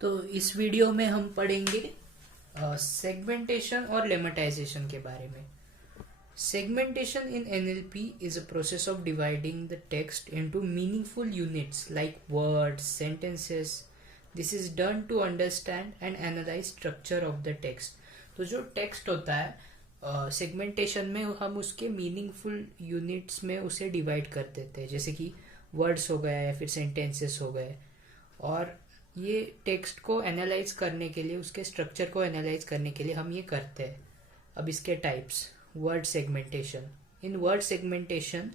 तो इस वीडियो में हम पढ़ेंगे सेगमेंटेशन और लेमेटाइजेशन के बारे में। Segmentation in NLP is a process of dividing the text into meaningful units like words, sentences. This is done to understand and analyze structure of the text. तो जो टेक्स्ट होता है सेगमेंटेशन में हम उसके मीनिंगफुल यूनिट्स में उसे divide कर देते हैं, जैसे कि वर्ड्स हो गया या फिर सेंटेंसेस हो गए। और ये टेक्स्ट को एनालाइज करने के लिए, उसके स्ट्रक्चर को एनालाइज करने के लिए हम ये करते हैं। अब इसके types. word segmentation. In word segmentation,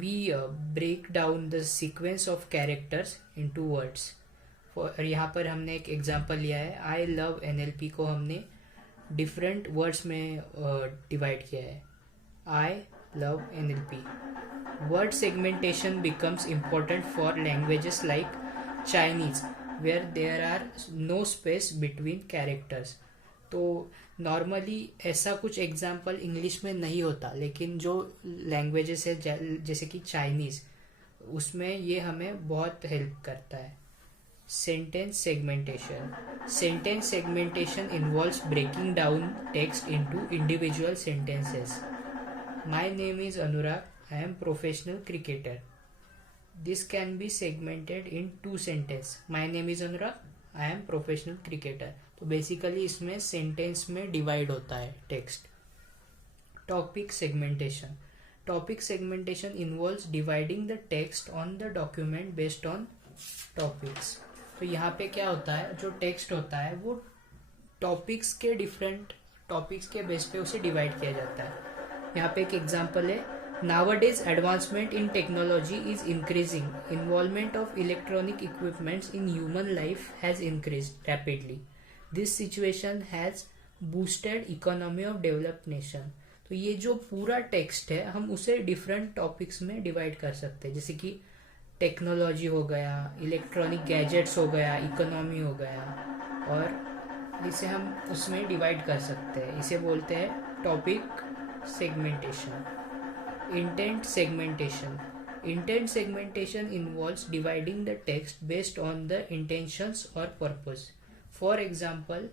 we break down the sequence of characters into words. और यहाँ पर हमने एक एग्जांपल लिया है, आई लव NLP को हमने डिफरेंट वर्ड्स में डिवाइड किया है। I love NLP. Word segmentation becomes important for languages like Chinese, where there are no space between characters. तो नॉर्मली ऐसा कुछ एग्जाम्पल इंग्लिश में नहीं होता, लेकिन जो लैंग्वेजेस है जैसे कि चाइनीज़, उसमें ये हमें बहुत हेल्प करता है। Sentence segmentation. Sentence segmentation involves breaking down text into individual sentences. My name is Anurag, I am professional cricketer. This can be segmented in 2 sentence. My name is Anurag, I am professional cricketer. तो basically इसमें sentence में divide होता है text. Topic segmentation. Topic segmentation involves dividing the text on the document based on topics. तो यहाँ पे क्या होता है, जो टेक्स्ट होता है वो टॉपिक्स के डिफरेंट टॉपिक्स के बेस पे उसे डिवाइड किया जाता है. यहाँ पे एक एग्जांपल है, Nowadays, advancement in technology is increasing. Involvement of electronic equipments in human life has increased rapidly. This situation has boosted economy of developed nation. तो ये जो पूरा टेक्स्ट है हम उसे डिफरेंट टॉपिक्स में डिवाइड कर सकते हैं, जैसे कि टेक्नोलॉजी हो गया, इलेक्ट्रॉनिक गैजेट्स हो गया, इकोनॉमी हो गया, और इसे हम उसमें डिवाइड कर सकते हैं. इसे बोलते हैं topic segmentation. Intent segmentation. Intent segmentation involves dividing the text based on the intentions or purpose. For example,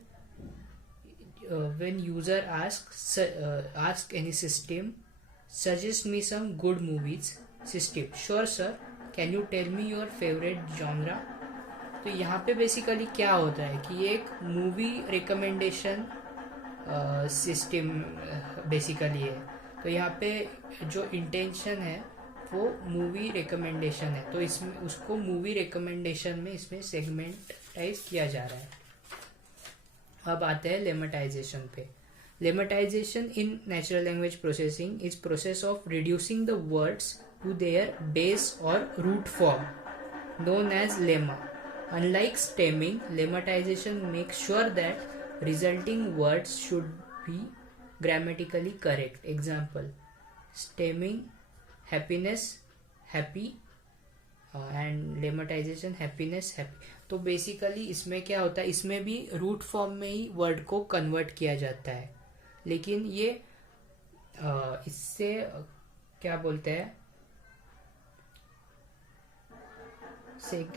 when user ask any system, suggest me some good movies. System, sure sir, can you tell me your favorite genre? तो यहाँ पे basically क्या होता है कि ये एक movie recommendation system basically है. तो यहाँ पे जो इंटेंशन है वो मूवी रिकमेंडेशन है, तो इसमें उसको मूवी रिकमेंडेशन में इसमें सेगमेंटाइज किया जा रहा है. अब आते हैं लेमेटाइजेशन पे. Lemmatization in natural language processing is process of reducing the words to their base और root form known as lemma. Unlike stemming, lemmatization makes sure that resulting words should be grammatically correct. Example, stemming happiness happy and lemmatization happiness happy. तो basically इसमें क्या होता है, इसमें भी root form में ही word को कन्वर्ट किया जाता है, लेकिन ये इससे क्या बोलते हैं,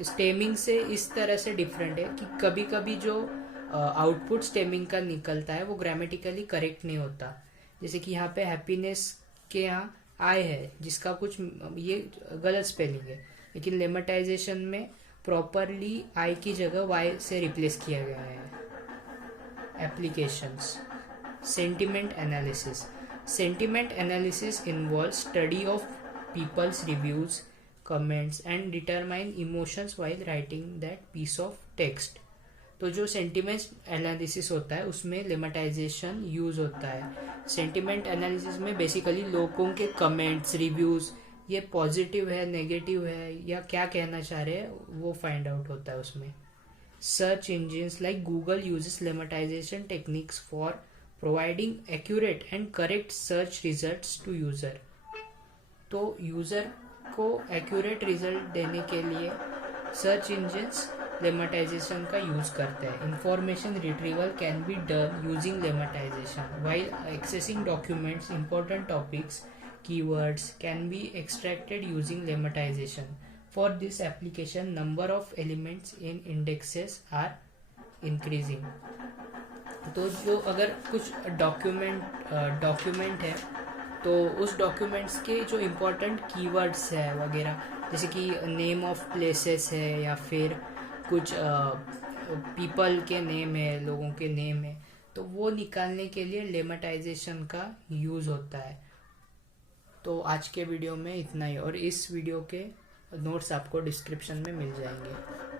स्टेमिंग से इस तरह से डिफरेंट है कि कभी कभी जो आउटपुट स्टेमिंग का निकलता है वो ग्रामेटिकली करेक्ट नहीं होता. जैसे कि यहाँ पे हैप्पीनेस के यहाँ आई है, जिसका कुछ ये गलत स्पेलिंग है, लेकिन लेमेटाइजेशन में प्रॉपरली आई की जगह वाई से रिप्लेस किया गया है. Applications. Sentiment analysis. Sentiment analysis involve study of people's reviews, comments and determine emotions while writing that piece of text. तो जो सेंटिमेंट एनालिसिस होता है उसमें लेमेटाइजेशन यूज होता है. सेंटिमेंट एनालिसिस में बेसिकली लोगों के कमेंट्स, रिव्यूज, ये पॉजिटिव है, नेगेटिव है, या क्या कहना चाह रहे हैं वो फाइंड आउट होता है उसमें. Search engines like Google uses lemmatization techniques for providing accurate and correct search results to user. तो यूजर को एक्यूरेट रिजल्ट देने के लिए सर्च इंजिन्स लेमेटाइजेशन का यूज करते हैं. Information retrieval can be done using lemmatization. While accessing documents, important topics, keywords can be extracted using lemmatization. For this application number of elements in indexes are increasing. तो जो अगर कुछ document है तो उस डॉक्यूमेंट्स के जो इम्पोर्टेंट कीवर्ड्स है वगैरह, जैसे कि नेम ऑफ प्लेसेस है या फिर कुछ पीपल के नेम है, लोगों के नेम है, तो वो निकालने के लिए लेमेटाइजेशन का यूज़ होता है। तो आज के वीडियो में इतना ही, और इस वीडियो के नोट्स आपको डिस्क्रिप्शन में मिल जाएंगे।